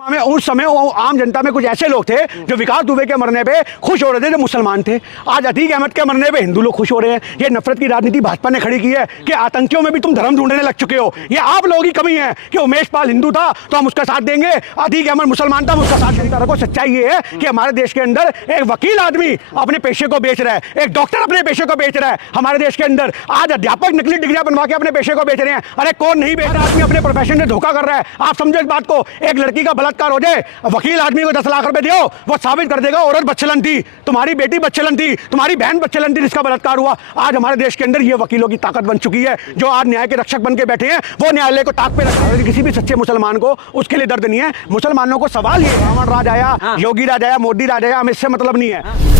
में उस समय आम जनता में कुछ ऐसे लोग थे जो विकास दुबे के मरने पे खुश हो रहे थे, जो मुसलमान थे। आज अतीक अहमद के मरने पे हिंदू लोग खुश हो रहे हैं। ये नफरत की राजनीति भाजपा ने खड़ी की है कि आतंकियों में भी तुम धर्म ढूंढने लग चुके हो। ये आप लोगों की कमी है कि उमेश पाल हिंदू था तो हम उसका साथ देंगे, अतीक अहमद मुसलमान था हम उसका साथ देंगे। रखो, सच्चाई ये है कि हमारे देश के अंदर एक वकील आदमी अपने पेशे को बेच रहा है, एक डॉक्टर अपने पेशे को बेच रहा है। हमारे देश के अंदर आज अध्यापक नकली डिग्रियां बनवा के अपने पेशे को बेच रहे हैं। अरे कौन नहीं बेच रहा? आदमी अपने प्रोफेशन से धोखा कर रहा है। आप समझो इस बात को। एक लड़की का बलात्कार हो जाए, वकील आदमी को 10 लाख रुपए दियो, वो साबित कर देगा औरत बच्चलन थी, तुम्हारी बेटी बच्चलन थी, तुम्हारी बहन बच्चलन थी जिसका बलात्कार हुआ। आज हमारे देश के अंदर ये वकीलों की ताकत बन चुकी है जो आज न्याय के रक्षक बन के बैठे हैं। वो न्यायालय को ताक पे रखा है। किसी भी सच्चे मुसलमान को उसके लिए दर्द नहीं है। मुसलमानों को सवाल ये, रावण राज आया, योगी राज आया, मोदी राज आया, हमें इससे मतलब नहीं है।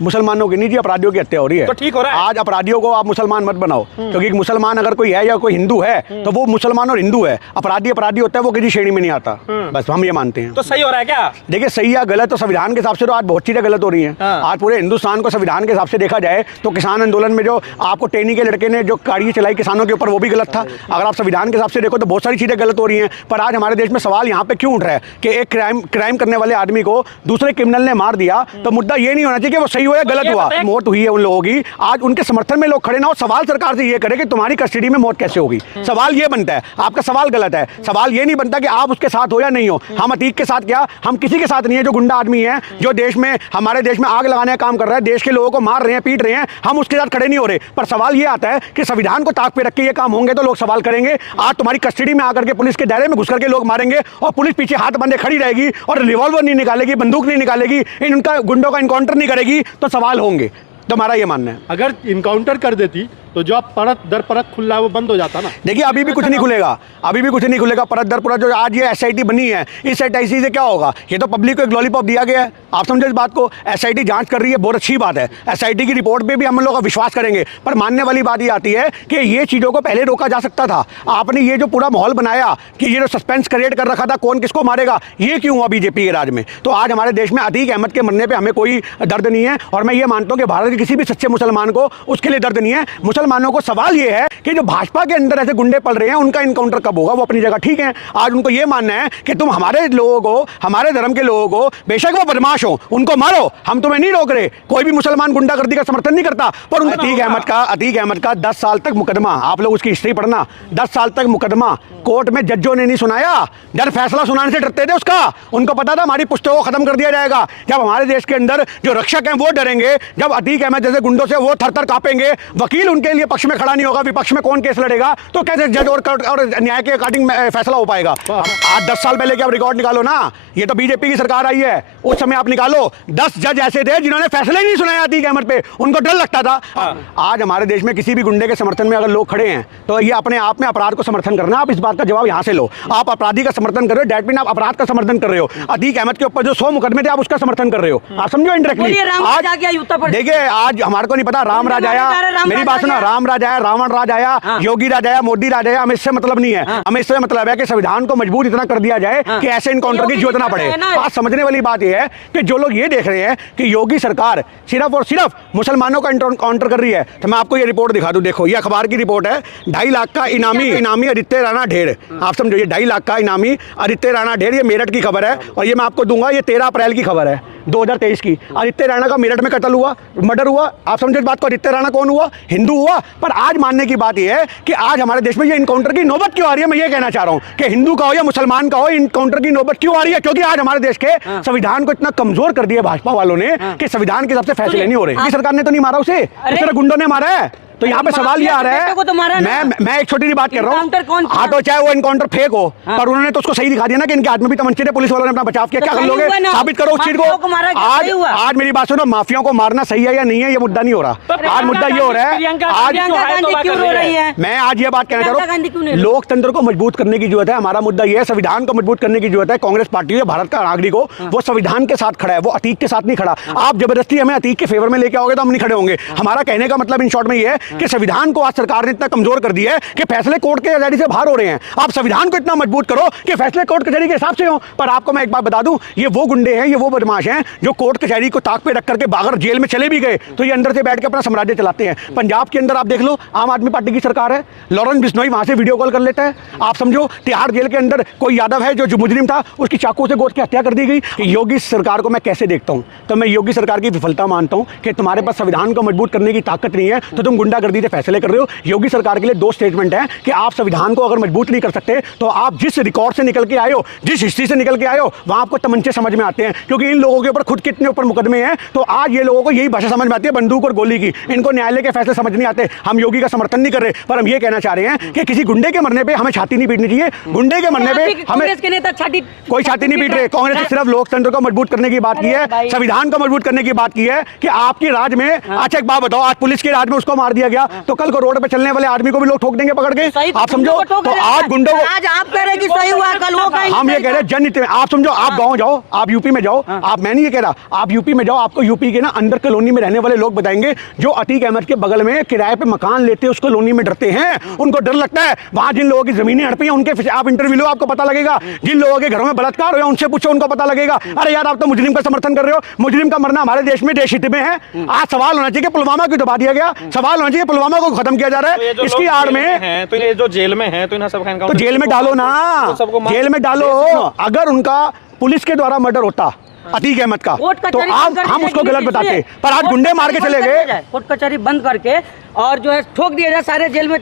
मुसलमानों की नहीं जी, अपराधियों की हत्या हो रही है। तो ठीक हो रहा है। आज अपराधियों को आप मुसलमान मत बनाओ, क्योंकि मुसलमान अगर कोई है या कोई हिंदू है तो वो मुसलमान और हिंदू है। अपराधी अपराधी होता है, वो किसी श्रेणी में नहीं आता। बस हम ये मानते हैं। तो सही हो रहा है क्या? देखिए, सही या गलत तो संविधान के हिसाब से तो आज बहुत चीजें गलत हो रही हैं। आज पूरे हिंदुस्तान को संविधान के हिसाब से देखा जाए तो किसान आंदोलन में जो आपको टेनी के लड़के ने जो गाड़ी चलाई किसानों के ऊपर, वो भी गलत था। अगर आप संविधान के हिसाब से देखो तो बहुत सारी चीजें गलत हो रही हैं। पर आज हमारे देश में सवाल यहाँ पे क्यों उठ रहा है कि एक क्राइम करने वाले आदमी को दूसरे क्रिमिनल ने मार दिया, तो मुद्दा ये नहीं होना चाहिए कि वो सही हो या गलत हुआ। मौत हुई है उन लोगों की, आज उनके समर्थन में लोग खड़े ना हो। सवाल सरकार से ये करे कि तुम्हारी कस्टडी में मौत कैसे होगी। सवाल ये बनता है, आपका सवाल गलत है। सवाल ये नहीं बनता कि आप उसके साथ हो या नहीं हो। हम अतीक के साथ क्या, हम किसी के साथ नहीं है जो गुंडा आदमी है, जो देश में हमारे देश में आग लगाने का काम कर रहा है, देश के लोगों को मार रहे हैं, पीट रहे हैं, हम उसके साथ खड़े नहीं हो रहे। पर सवाल ये आता है कि संविधान को ताक पे रख के ये काम होंगे तो लोग सवाल करेंगे। आज तुम्हारी कस्टडी में आकर के पुलिस के दायरे में घुस करके लोग मारेंगे और पुलिस पीछे हाथ बंधे खड़ी रहेगी और रिवॉल्वर नहीं निकालेगी, बंदूक नहीं निकालेगी, इनका गुंडों का इनकाउंटर नहीं करेगी, तो सवाल होंगे। तो हमारा ये मानना है, अगर इनकाउंटर कर देती तो जो आप परत दर परत खुला है वो बंद हो जाता ना। देखिए, अभी भी कुछ नहीं खुलेगा, अभी भी कुछ नहीं खुलेगा। परत दर परत जो आज ये एसआईटी बनी है, इस एसआईटी से क्या होगा? ये तो पब्लिक को एक लॉलीपॉप दिया गया है। आप समझो इस बात को। एसआईटी जांच कर रही है, बहुत अच्छी बात है। एसआईटी की रिपोर्ट पे भी हम लोग विश्वास करेंगे। पर मानने वाली बात ये आती है कि ये चीज़ों को पहले रोका जा सकता था। आपने ये जो पूरा माहौल बनाया कि ये जो सस्पेंस क्रिएट कर रखा था कौन किसको मारेगा, ये क्यों हुआ बीजेपी के राज में? तो आज हमारे देश में अतीक अहमद के मरने पर हमें कोई दर्द नहीं है। और मैं ये मानता हूँ कि भारत के किसी भी सच्चे मुसलमान को उसके लिए दर्द नहीं है। मुसलमानों को सवाल ये है कि जो भाजपा के अंदर ऐसे गुंडे पल रहे हैं उनका इनकाउंटर कब होगा। वो अपनी जगह ठीक है। आज उनको ये मानना है कि तुम हमारे लोगों को, हमारे धर्म के लोगों को, बेशक वो बदमाश हो, उनको मारो, हम तुम्हें नहीं रोक रहे। कोई भी मुसलमान गुंडागर्दी का समर्थन नहीं करता। पर उन अतीक अहमद का 10 साल तक मुकदमा, आप लोग उसकी हिस्ट्री पढ़ना, 10 साल तक मुकदमा कोर्ट में जजों ने नहीं सुनाया। डर फैसला सुनाने से डरते थे उसका। उनको पता था हमारी पुश्तों को खत्म कर दिया जाएगा। जब हमारे देश के अंदर जो रक्षक हैं वो डरेंगे, जब अतीक अहमद जैसे गुंडों से वो थर थर कांपेंगे, वकील उनके लिए पक्ष में खड़ा नहीं होगा, विपक्ष में कौन केस लड़ेगा, तो कैसे जज और न्याय के अकॉर्डिंग फैसला हो पाएगा? आज 10 साल पहले के आप रिकॉर्ड निकालो ना, ये तो बीजेपी की सरकार आई है, उस समय आप निकालो 10 जज ऐसे थे जिन्होंने फैसले नहीं सुनाया अतीक अहमद पे, उनको डर लगता था। आज हमारे देश में किसी भी गुंडे के समर्थन में अगर लोग खड़े हैं तो ये अपने आप में अपराध को समर्थन करना। आप इस बात का जवाब यहाँ से लो। आप अपराधी का समर्थन कर रहे हो, डेट मीन आप अपराध का समर्थन कर रहे हो। अतीक अहमद के ऊपर जो 100 मुकदमे थे आप उसका समर्थन कर रहे हो। आप समझो इनडायरेक्टली। आज देखिए, आज हमारे को नहीं पता राम राज आया, मेरी बात सुनो, राम राज आया, रावण राज आया, योगी राज आया, मोदी राज आया, हमें इससे मतलब नहीं है। हमें इससे मतलब है कि संविधान को मजबूत इतना कर दिया जाए कि ऐसे इनकाउंटर की जरूरत ना पड़े। बात समझने वाली बात यह है कि जो लोग ये देख रहे हैं कि योगी सरकार सिर्फ और सिर्फ मुसलमानों का इनकाउंटर कर रही है, तो मैं आपको ये रिपोर्ट दिखा दूं। देखो, ये अखबार की रिपोर्ट है। 2.5 लाख का इनामी आदित्य राणा ढेर। आप समझो, ये 2.5 लाख का इनामी आदित्य राणा ढेर, ये मेरठ की खबर है। और ये मैं आपको दूंगा, ये 13 अप्रैल की खबर है 2023 की। आदित्य राणा का मेरठ में कत्ल हुआ, मर्डर हुआ। आप समझो इस बात को। आदित्य राणा कौन हुआ? हिंदू हुआ। पर आज मानने की बात यह है कि आज हमारे देश में ये इनकाउंटर की नौबत क्यों आ रही है। मैं ये कहना चाह रहा हूं कि हिंदू का हो या मुसलमान का हो, इनकाउंटर की नौबत क्यों आ रही है? क्योंकि आज हमारे देश के संविधान को इतना कमजोर कर दिया भाजपा वालों ने कि संविधान के हिसाब से फैसले नहीं हो रहे। सरकार ने तो नहीं मारा उसे, गुंडों ने मारा है। तो यहाँ पे सवाल ये आ रहा है, मैं एक छोटी सी बात कर रहा हूँ। हाँ, तो चाहे वो इनकाउंटर फेक हो, पर उन्होंने तो उसको सही दिखा दिया ना कि इनके हाथ में भी तमंचे थे, पुलिस वालों ने अपना बचाव किया। क्या कर लोगे? साबित करो उस चीज को। आज मेरी बात सुनो, माफियाओं को मारना सही है या नहीं है, ये मुद्दा नहीं हो रहा। आज मुद्दा ये हो रहा है, मैं आज ये बात कहना चाह रहा हूँ, लोकतंत्र को मजबूत करने की जरूरत है। हमारा मुद्दा ये है, संविधान को मजबूत करने की जरूरत है। कांग्रेस पार्टी है, भारत का नागरिक हो, वो संविधान के साथ खड़ा है, वो अतीक के साथ नहीं खड़ा। आप जबरदस्ती हमें अतीक के फेवर में लेके आओगे तो हम नहीं खड़े होंगे। हमारा कहने का मतलब इन शॉर्ट में ये है कि संविधान को आज सरकार ने इतना कमजोर कर दिया है कि फैसले कोर्ट के आजादी से बाहर हो रहे हैं। आप संविधान को इतना मजबूत करो कि फैसले कोर्ट कचहरी के हिसाब से हो। पर आपको मैं एक बात बता दूं, ये वो गुंडे हैं, ये वो बदमाश हैं जो कोर्ट कचहरी को ताक पे रख करके अगर जेल में चले भी गए तो ये अंदर से बैठ के अपना साम्राज्य चलाते हैं। पंजाब के अंदर आप देख लो, आम आदमी पार्टी की सरकार है, लॉरेंस बिश्नोई वहां से वीडियो कॉल कर लेता है। आप समझो तिहाड़ जेल के अंदर कोई यादव है जो मुजरिम था, उसकी चाकू से गोद की हत्या कर दी गई। योगी सरकार को मैं कैसे देखता हूं, तो मैं योगी सरकार की विफलता मानता हूं कि तुम्हारे पास संविधान को मजबूत करने की ताकत नहीं है, तो तुम गुंडागर्दी से फैसले कर रहे हो। योगी सरकार के लिए दो स्टेटमेंट है कि आप संविधान को अगर मजबूत नहीं कर सकते तो आप जिस रिकॉर्ड से निकल के आए हो, जिस हिस्ट्री से निकल के आए हो, वहां आपको तमंचे समझ में आते हैं। क्योंकि इन लोगों के ऊपर खुद कितने ऊपर मुकदमे हैं, तो आज ये लोगों को यही भाषा समझ में आती है बंदूक और गोली की। इनको न्यायालय के फैसले समझ नहीं आते। हम योगी का समर्थन नहीं कर रहे, पर हम ये कहना चाह रहे हैं कि किसी गुंडे के मरने पे हमें छाती नहीं पीटनी चाहिए। गुंडे के मरने पे हमें कोई छाती नहीं पीट रहे। कांग्रेस ने सिर्फ लोकतंत्र को मजबूत करने की बात की है, संविधान को मजबूत करने की बात की है कि आपके राज में। अच्छा एक बात बताओ, आज पुलिस के राज में उसको मार दिया गया, तो कल को रोड पे चलने वाले आदमी को भी लोग ठोक देंगे पकड़ के। आप समझो, तो आज गुंडों को आज आप कह रहे कि सही हुआ, कल वो कहेंगे हम ये कह रहे हैं जनहित में। आप समझो, आप गाँव जाओ, आप यूपी में जाओ, आप मैं नहीं ये कह रहा, आप यूपी में जाओ, आपको यूपी के ना अंदर कॉलोनी में रहने वाले लोग बताएंगे जो अतीक अहमद के बगल में किराए पे मकान लेते हैं, उस कॉलोनी में डरते हैं, उनको डर लगता है। वहां जिन लोगों की जमीनें हड़पी हैं उनके आप इंटरव्यू लो, आपको पता लगेगा। जिन लोगों के घरों में बलात्कार हुआ उनसे पूछो, उनको पता लगेगा। अरे यार, आप तो मुजरिम का समर्थन कर रहे हो। मुजरिम का मरना हमारे देश में देश हित में है। आज सवाल होना चाहिए कि पुलवामा क्यों दबा दिया गया, सवाल होना चाहिए पुलवामा को खत्म किया जा रहा है। इसकी आड़ में तो ये जो जेल में है, तो इन्हें सब तो जेल में डालो ना, जेल में डालो। अगर उनका पुलिस के द्वारा मर्डर होता अतीक अहमद का, तो आप हम उसको गलत बताते, पर आज गुंडे मार के चले गए। कोर्ट कचहरी बंद करके और जो है ठोक दिया जाए सारे जेल में।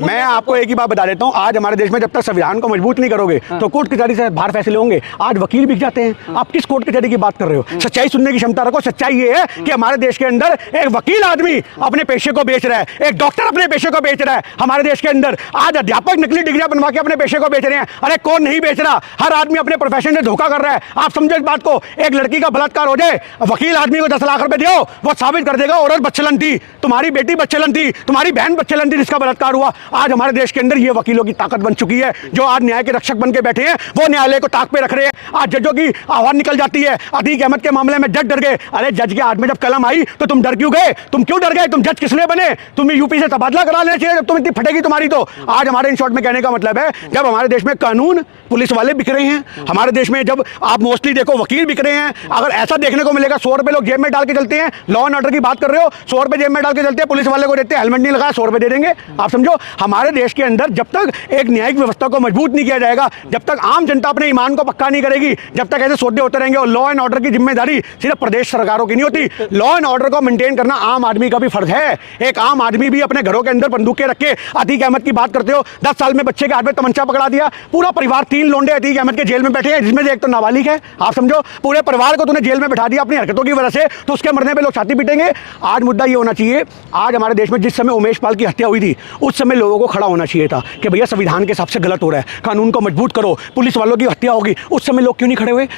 मैं आपको एक ही बात बता देता हूँ, आज हमारे देश में जब तक संविधान को मजबूत नहीं करोगे तो कोर्ट कचहरी से बाहर फैसले होंगे। आज वकील बिक जाते हैं, आप किस कोर्ट कचहरी की बात कर रहे हो? सच्चाई सुनने की क्षमता रखो। सच्चाई ये है कि हमारे देश के अंदर एक वकील आदमी अपने पेशे को बेच रहा है, एक डॉक्टर अपने पेशे को बेच रहा है। हमारे देश के अंदर आज अध्यापक नकली डिग्रियां बनवा के अपने पेशे को बेच रहे हैं। अरे कौन नहीं बेच रहा? हर आदमी अपने प्रोफेशन से धोखा कर रहा है। आप समझो इस बात को, एक लड़की का बलात्कार हो जाए, वकील आदमी को 10 लाख रुपए दो, वो साबित कर देगा औरत बच्चलन थी, तुम्हारी बेटी बच्चलन थी, तुम्हारी बहन बच्चलन थी जिसका बलात्कार हुआ। आज हमारे देश के अंदर ये वकीलों की ताकत बन चुकी है, जो आज न्याय के रक्षक बन के बैठे हैं, वो न्यायालय को ताक पे रख रहे हैं। आज जजों की आवाज निकल जाती है। अतीक अहमद के मामले में जज डर गए। अरे जज के हाथ में जब कलम आई तो तुम डर क्यों गए? तुम क्यों डर गए? तुम जज किस लिए बने? तुम्हें यूपी से तबादला करा लेना चाहिए जब तुम इतनी फटेगी तुम्हारी। तो आज हमारे इन शॉर्ट में कहने का मतलब है, जब हमारे देश में कानून पुलिस वाले बिक रहे हैं, हमारे देश में जब आप मोस्टली देखो वकील बिक रहे हैं, अगर ऐसा देखने को मिलेगा 100 रुपए लोग जेब में डाल के चलते हैं, लॉ एंड ऑर्डर की बात कर रहे हो, 100 रुपए जेब में डाल के चलते हैं, पुलिस वाले को देते हैं, हेलमेट नहीं लगाया 100 रुपए दे देंगे। आप समझो, हमारे देश के अंदर जब तक एक न्यायिक व्यवस्था को मजबूत नहीं किया जाएगा, जब तक आम जनता अपने ईमान को पक्का नहीं करेगी, जब तक ऐसे सौदे होते रहेंगे। और लॉ एंड ऑर्डर की जिम्मेदारी सिर्फ प्रदेश सरकारों की नहीं होती, लॉ एंड ऑर्डर को मेंटेन करना आम आदमी का भी फर्ज है। एक आम आदमी भी अपने घरों के अंदर बंदूकें रख के, अतीक अहमद की बात करते हो, 10 साल में बच्चे के हाथ में तमंचा पकड़ा दिया, पूरा परिवार 3 लोंडे अतीक अहमद के जेल में बैठे हैं, जिसमें से एक तो नाबालिग है। आप समझो, पूरे परिवार को तूने जेल में बैठा दिया अपनी हरकतों की वजह से, तो उसके मरने पे लोग छाती पीटेंगे। आज मुद्दा ये होना चाहिए, आज हमारे देश में जिस समय उमेश पाल की हत्या हुई थी, उस समय लोगों को खड़ा होना चाहिए था कि भैया संविधान के हिसाब से गलत हो रहा है, कानून को मजबूत करो, पुलिस वालों की हत्या होगी। उस समय लोग क्यों नहीं खड़े हुए?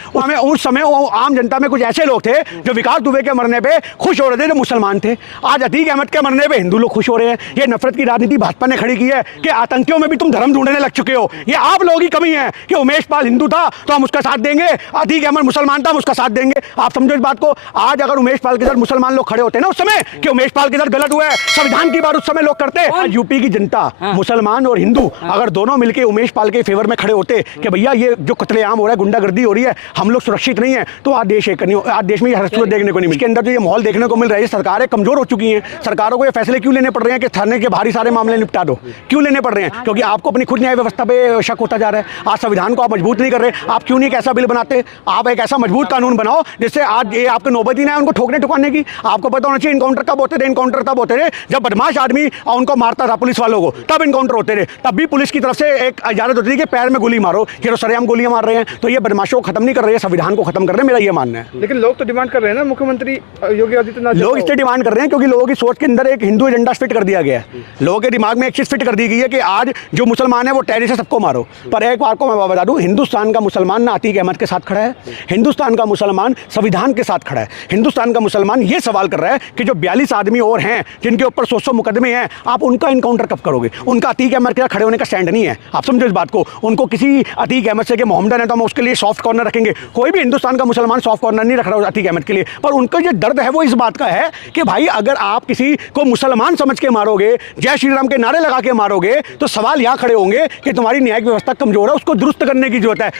उस समय आम जनता में कुछ ऐसे लोग थे जो विकास दुबे के मरने पे खुश हो रहे थे, जो मुसलमान थे। आज अतीक अहमद के मरने पे हिंदू लोग खुश हो रहे हैं। ये नफरत की राजनीति भाजपा ने खड़ी की है कि आतंकियों में भी तुम धर्म ढूंढने लग चुके हो। ये आप लोगों की कमी है कि उमेश पाल हिंदू था तो हम उसका साथ देंगे, अतीक अहमद मुसलमान था हम उसका साथ देंगे। आप समझो इस बात को। आज अगर उमेश पाल के साथ मुसलमान लोग खड़े होते ना उस समय कि उमेश पाल के साथ गलत हुआ है, संविधान की बात उस समय लोग करते। आज यूपी की जनता, मुसलमान और हिंदू अगर दोनों मिलकर उमेश पाल के फेवर में खड़े होते कि भैया ये जो कत्लेआम हो रहा है, गुंडागर्दी हो रही है, हम लोग सुरक्षित नहीं है, तो आज देश एक नहीं, आज देश में ये हरसूरत देखने को नहीं मिली। इसके अंदर जो ये माहौल देखने को मिल रहा है, सरकारें कमजोर हो चुकी हैं। सरकारों को ये फैसले क्यों लेने पड़ रहे हैं कि थाने के भारी सारे मामले निपटा दो? क्यों लेने पड़ रहे हैं? क्योंकि आपको अपनी खुद न्याय व्यवस्था पे शक होता जा रहा है। आज संविधान को आप मजबूत नहीं कर रहे। आप क्यों नहीं एक ऐसा बिल बनाते? आप एक ऐसा मजबूत कानून बनाओ जिससे आज ये आपको नौबत ही ना है उनको ठोकने ठुकाने की। आपको पता होना चाहिए इनकाउंटर कब होते थे। इनकाउंटर तब होते थे जब बदमाश आदमी उनको मारता था पुलिस वालों को, तब इनकाउंटर होते थे। तब भी पुलिस की तरफ से एक इजाजत होती थी कि पैर में गोली मारो। ये तो सरेआम गोलियां मार रहे हैं। तो ये बदमाशों को खत्म नहीं कर रहे हैं, संविधान को खत्म कर रहे हैं, मेरा ये मानना है। लेकिन लोग तो डिमांड कर रहे हैं ना, मुख्यमंत्री योगी आदित्यनाथ लोग इससे डिमांड कर रहे हैं क्योंकि लोगों की सोच के अंदर एक हिंदू एजेंडा फिट कर दिया गया है। लोगों के दिमाग में एक चीज फिट कर दी गई है कि आज जो मुसलमान है वो टेररिस्ट है, सबको मारो। पर एक बात को मैं बता दूं, हिंदुस्तान का मुसलमान ना अतीक अहमद के साथ खड़ा है, हिंदुस्तान हिंदुस्तान का मुसलमान संविधान के साथ खड़ा है। हिंदुस्तान का मुसलमान ये सवाल कर रहा है कि जो 42 आदमी और हैं जिनके ऊपर 100 मुकदमे हैं, आप उनका इनकाउंटर कब करोगे? उनका अतीक अहमद के खड़े होने का स्टैंड नहीं है। आप समझो इस बात को। उनको किसी अतीक अहमद से कि मोहम्मदन है तो हम उसके लिए सॉफ्ट कॉर्नर रखेंगे। कोई भी हिंदुस्तान का मुसलमान सॉफ्ट कॉर्नर नहीं रख रहा अतीक अहमद के लिए। पर उनका जो दर्द है वो इस बात का है कि भाई अगर आप किसी को मुसलमान समझ के मारोगे, जय श्री राम के नारे लगा के मारोगे, तो सवाल यहाँ खड़े होंगे कि तुम्हारी न्यायिक व्यवस्था कमजोर है, उसको दुरुस्त करने की जरूरत है।